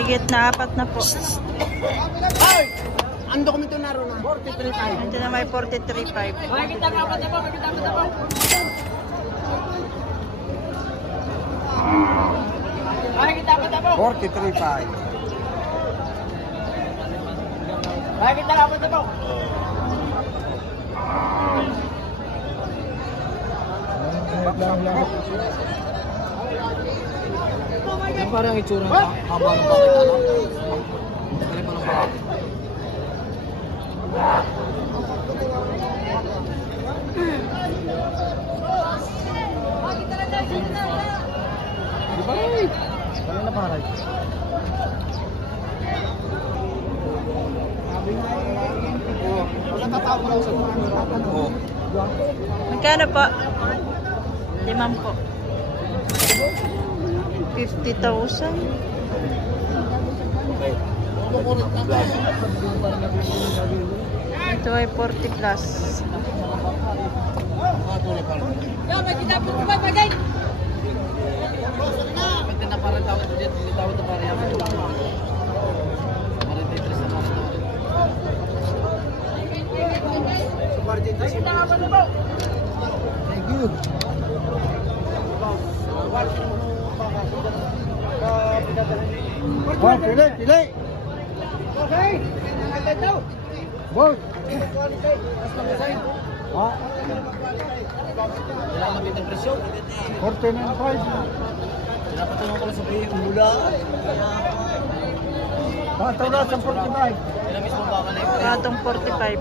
Higit na 4 na po. Ay! Ang dokumento naroon na 43.5. Ito na may 43.5. Makikita ka pa na po, makikita ka na po. Makikita ka na po. 43.5. Makikita ka pa na po. Yung parang itsura ng haba ng bakit ano? Ano pa ng bakit? Di ba rin? Kaya na paray. Wala tatawag lang sa mga tatanong. Magkano po? 5 po. 50,000. Ito ay 40 plus. Thank you. Oh, pilih. Okay. Bos. Ah. Wala makita presyo. 49.5. Dapat mo ko sa biyo mula. Patawla sa 45. Ila mismo ba ka na ito? Patong 45.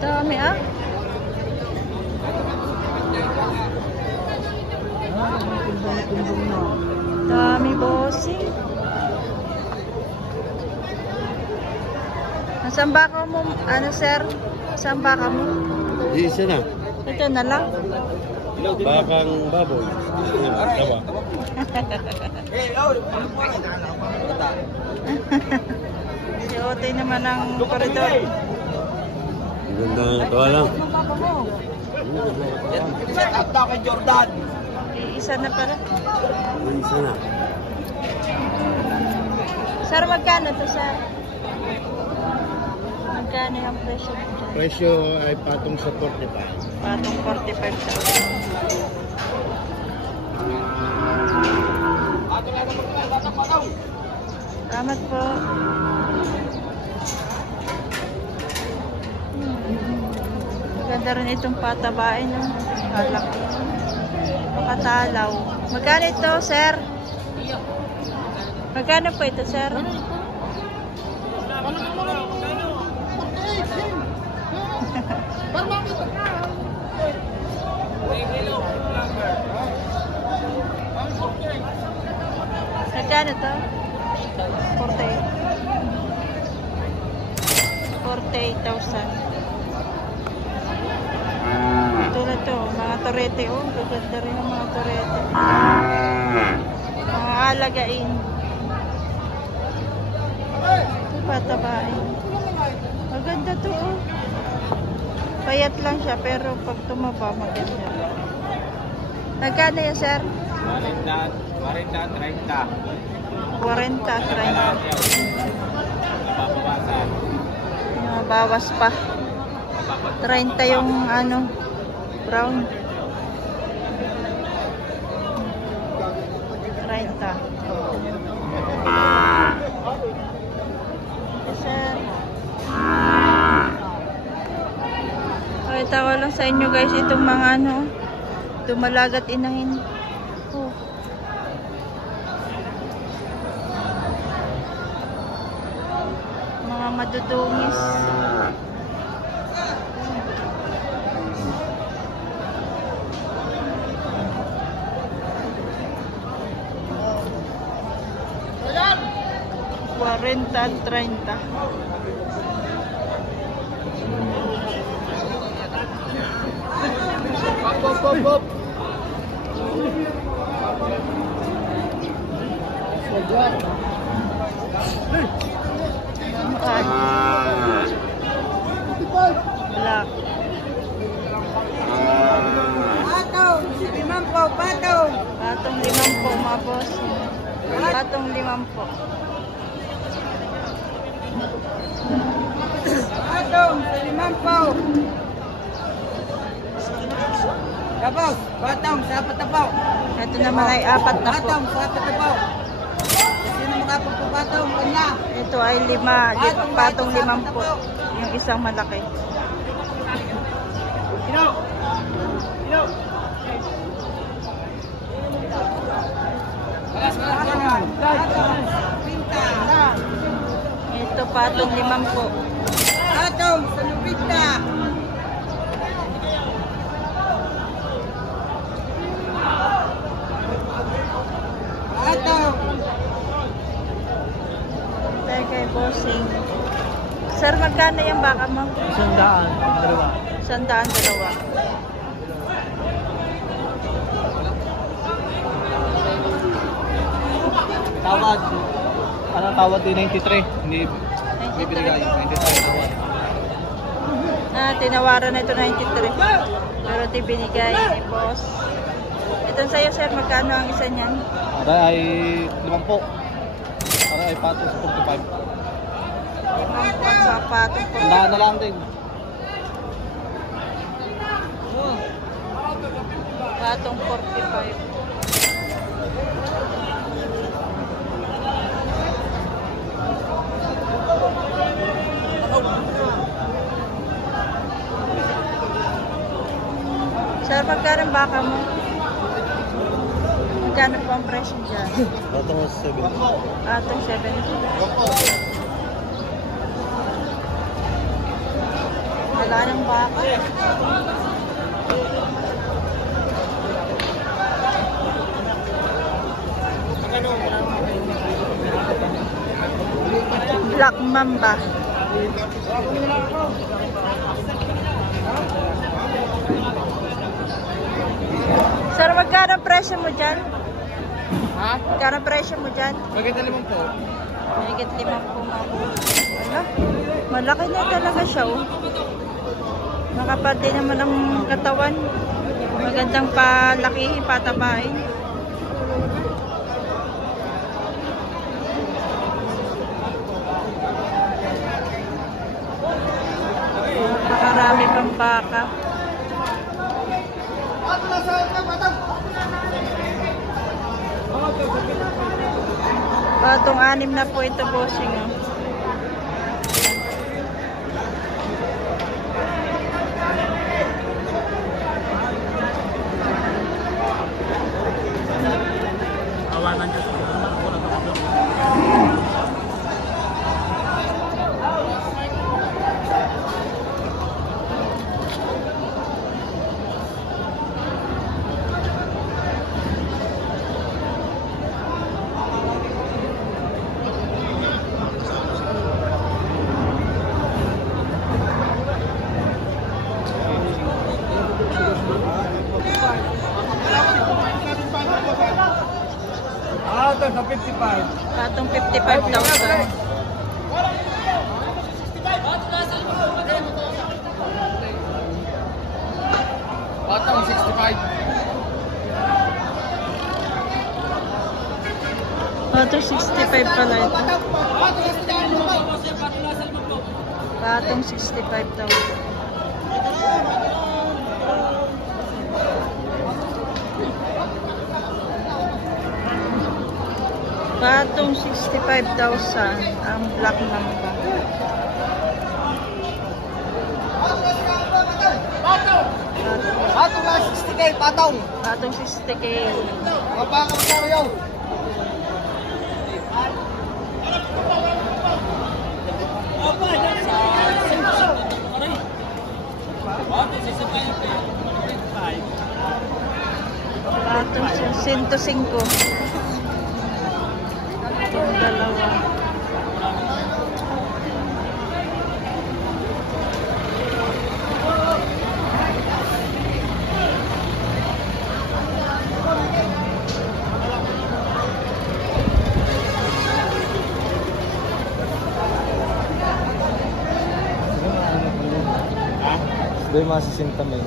Dami ah. Dami bossing. Nasaan ba ka mo? Ano sir? Saan ba ka mo? Isa na. Ito na lang. Bakang baboy. Tawa. Si Otoy naman ang koridor. Ganda ng tawa lang. Set up daw kay Jordan. Isa na pala. Isa na. Sir, magkano to sir? Magkano yung presyo mo dyan? Presyo ay patong sa 45. Patong 45,000. Salamat po. Maganda rin itong patabain. No? Halaki. Pakatalaw. Magkano ito, sir? Magkano po ito, sir? Magkano to? 48,000. Tulad to, mga torete. Oh, gaganda rin ang mga torete. Mga alagain. Ito patabain. Maganda to. Oh. Payat lang siya, pero pag tumaba, maganda. Magkano yan, sir? 40, 30. Bawas pa. 30 yung ano, brown. 30. Sir. Pakita ko lang sa inyo guys itong mga ano, dumalagat inahin. Oh. Mga madudungis. Renta 30. Hop. Black. Patong, 5 po, patong. Patong 5 po, mga boss. Patong 5 po. Patong, 5 po. Tapos, patong, sa 4 na po. Ito naman ay 4 na po. Patong, sa 4 na po. Sino makapagpapatong? Kanya. Ito ay 5. Patong 5 po. Yung isang malaki. Sino? Patong, pinta. Ito patong 5 po. Patong, sa pinta. Patong. Tayo kay bossing. Sir, magkano yung baka mo? 100, dalawa. 100, 2. Tawad. Anong tawad din? 93. Hindi 93. bibigay. 93. Tinawaran na ito 93. Pero ito binigay ni boss. Ito sa'yo, sir, magkano ang isa niyan? Para ay 5 po. Para ay patos 45. 5 po sa patong po. Tandaan na lang din. Patong 45. Sir, magkano ang baka mo? Magkano po ang presyo dyan? Patong 7. Patong 7. Wala ng baka. Black Mamba. Sir, magkano ang presyo mo dyan? Ha? Magkano ang presyo mo dyan? Maganda 5 po. Mahigit 5 po, Wala. Malaki na talaga siya, oh. Makapal din naman ang katawan. Magandang palakihin, patabain. Napakarami pang baka. Patong 6 na po ito, bossing, oh. Ito sa 55. Patong 55,000. Patong 65. Patong 65 pala ito. Patong 65,000. Patong 65,000 ang Black Mamba. Patong lang 60K, patong. Patong 60K. Mabaka mo tayo yun. Patong 105. Yung dalawa. mga 60 mil.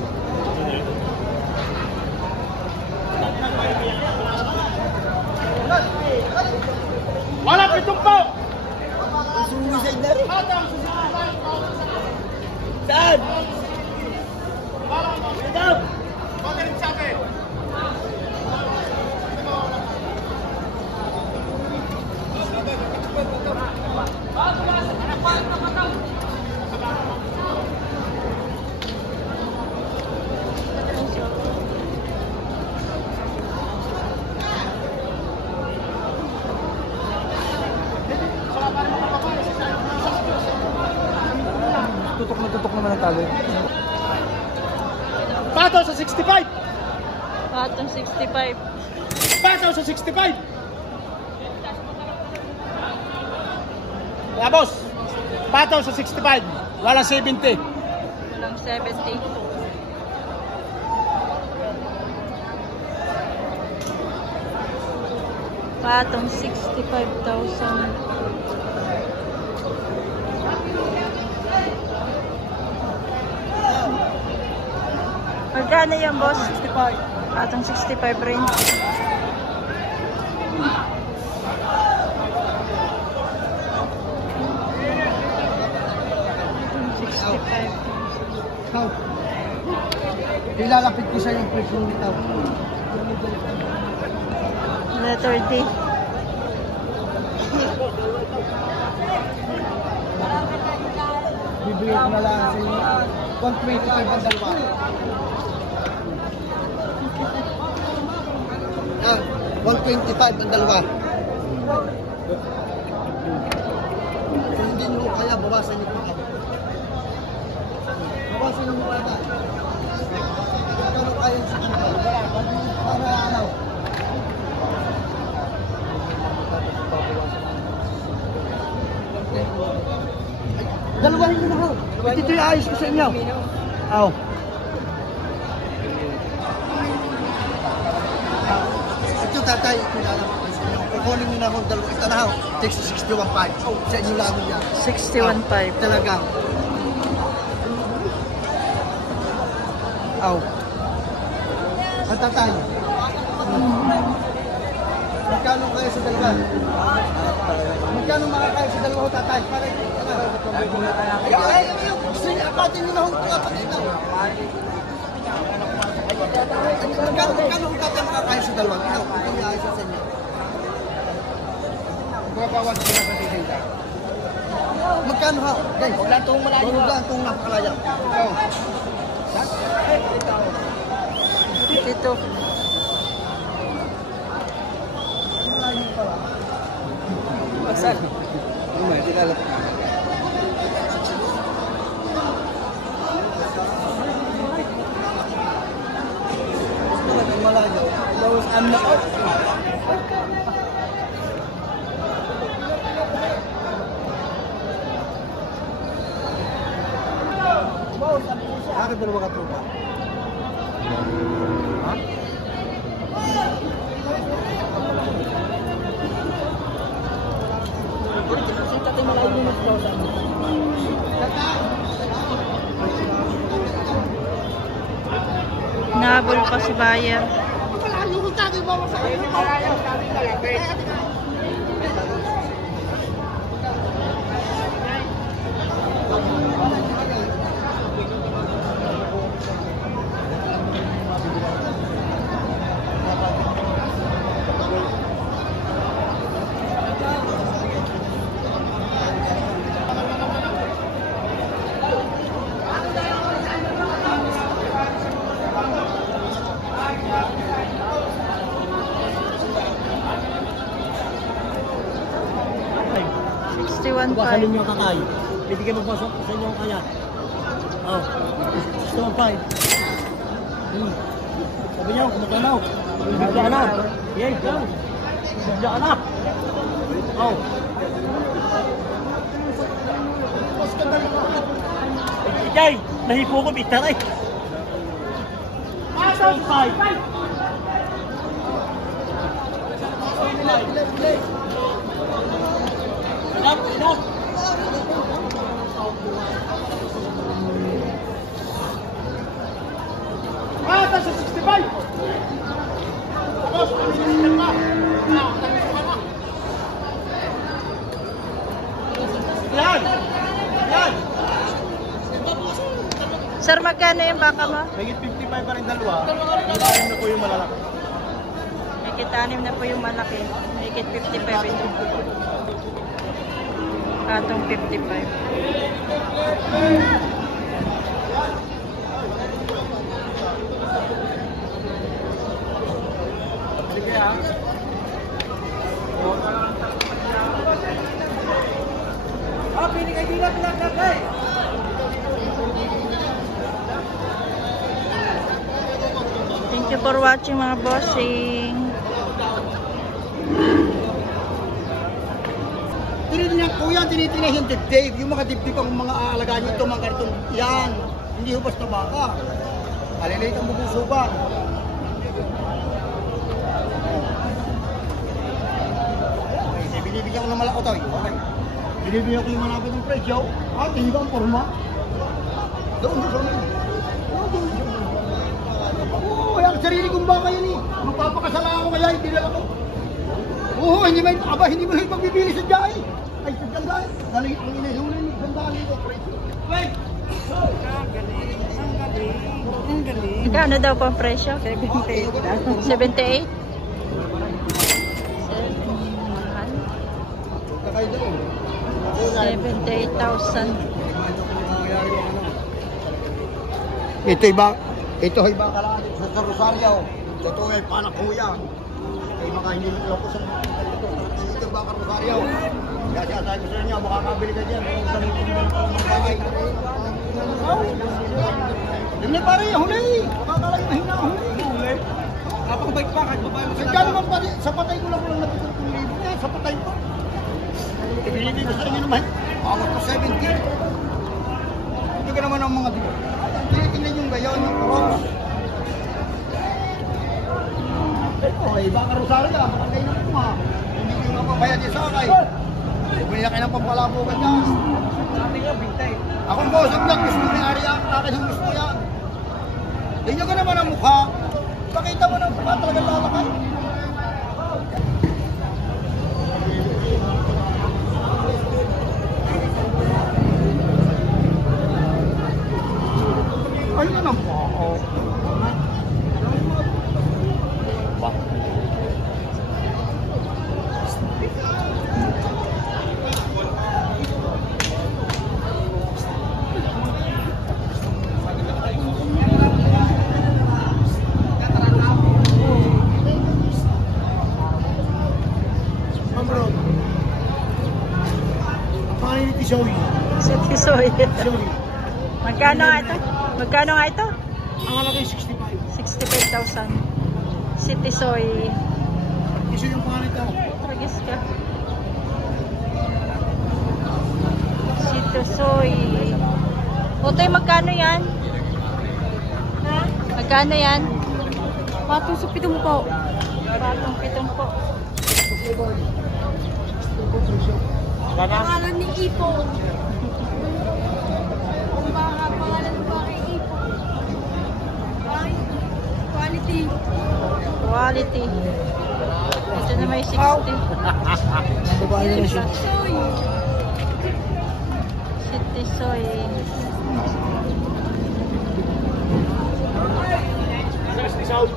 Wala pitong po! Sumisay na rin. Saan? Saan? Tutok naman ang tali. Pato sa 65! Patong 65. Pato sa 65! Yeah, boss! Pato sa 65! Wala 70! Walang 70. Patong 65,000. Magkano yan, boss? 65. Patong 65 rin. Ikaw. Ilalapit ko sa yung presyo nito. Letter D. Bibigyan ko na lang sa inyo. 125 ang dalawa. Ah, 125 ang dalawa. Kung hindi mo kaya, bawasan niyo po ako. Bawasan niyo mo kaya. Kano kaya sa kanila? Para ano? Dalawahin mo na ho. Ito yung ayos ko sa inyo. Aw. Ito tatay, ito na lang ko sa inyo. Kukunin mo na ho dalawa. Ito na ho. Takes 61.5. Sa inyo lang yan. 61.5. Talaga. Aw. Ang tatay. Magkano kayo sa dalawa? Magkano makakayo sa dalawa ho tatay? Para gusto niya, apatin niyo na ho ito. Apatin na. Magkano ho tatay makakayo sa dalawa? Ito yung ayos sa inyo. Babawas ko na sa 60. Magkano ha? Guys, huwag lang itong malayo. Huwag lang itong napakalaya. Dito. Malayo pala. Saan? Hindi ka alam. Talagang malayo. Those I'm not. Bakit dalawa ka tropa? Ha? Tatay malayo yung mag-close. Nahabol pa si buyer. Malayo yung tatay ba mo sa akin? Malayo yung tatay malapit. Bakalin niyo ang kakay. Pwede kayo magpasok sa inyo ang kaya. Oh. Gusto mo pa. Sabi niyo, kumakalaw. Bigla na. Yes, go. Bigla na. Oh. Ijay, nahipo ko bitaray. Pasok! Enough! sa 65. Boss, ano ka? Yan. Yan. Sir, magkano yung baka mo? Higit 55 pa rin dalawa. Higit na po yung malalaki. Higit 6 na po yung malaki. Higit 55 ito. Katong 55. Sige ha. Pili kayo dito, pinagkakay. Thank you for watching mga bossing. Tinitingnan yung dibdib, yung mga dibdib ang mga aalagaan nyo ito, mga karton, yan. Hindi ho basta baka. Maliliit ang bubusuban. Okay, binibigyan ko ng malaki ito. Okay. Binibigyan ko yung malapit ng presyo. Hindi ba ang forma? Doon. Oo, yung sarili kong baka yan eh. Magpapakasala ako kaya hindi nila ko. Oo, hindi mo lang pagbibili sa dyan. Ay, sa dyan. Galing ang inahulin, gandaan dito, presyo. Wait! Ang galing. Kano daw po ang presyo? 78. 78? Kakay doon. 78,000. Ito iba kalahati sa Rosario. Totoo ay panak ko yan. Ay mga hindi lang ko sa ito ba Rosario. Kaya siya tayo sa inyo, makakabili ka dyan. Hindi pare, huli. Makakalagay na hina, huli. Kapag pa, kahit babae mo Kaya naman pati, sa patay ko lang natitira 2,000. Sa patay ko. Ibinibig ko sa inyo naman. Awat ko 70. Ito ka naman ang mga dito. Tinitingnan yung gayon, yung cross. Ito, baka Rosario, makakay na po ha. Hindi ko mapabayad yung sakay. Bumili na kayo ng pampalabukan yan. Sabi nga, bintay. Akong bosog lang, gusto may ari ang akin ang gusto yan. Tingnan ko naman ang mukha. Pakita mo ng mukha talagang lalakay. Ayun na po ako. Si Tisoy. Magkano nga ito? Magkano nga ito? Ang halaga yung 65. 65,000. Si Tisoy. Isa yung pangalan ito. Tragis ka. Si Tisoy. Utoy, magkano yan? Ha? Magkano yan? Patong sa 7 po. Patong 7 po. Pangalan ni Ipon. Kung baka pangalan mo kay Ipon. Ay, quality. Quality. Ito na may 60. Soy. Si Tisoy. South.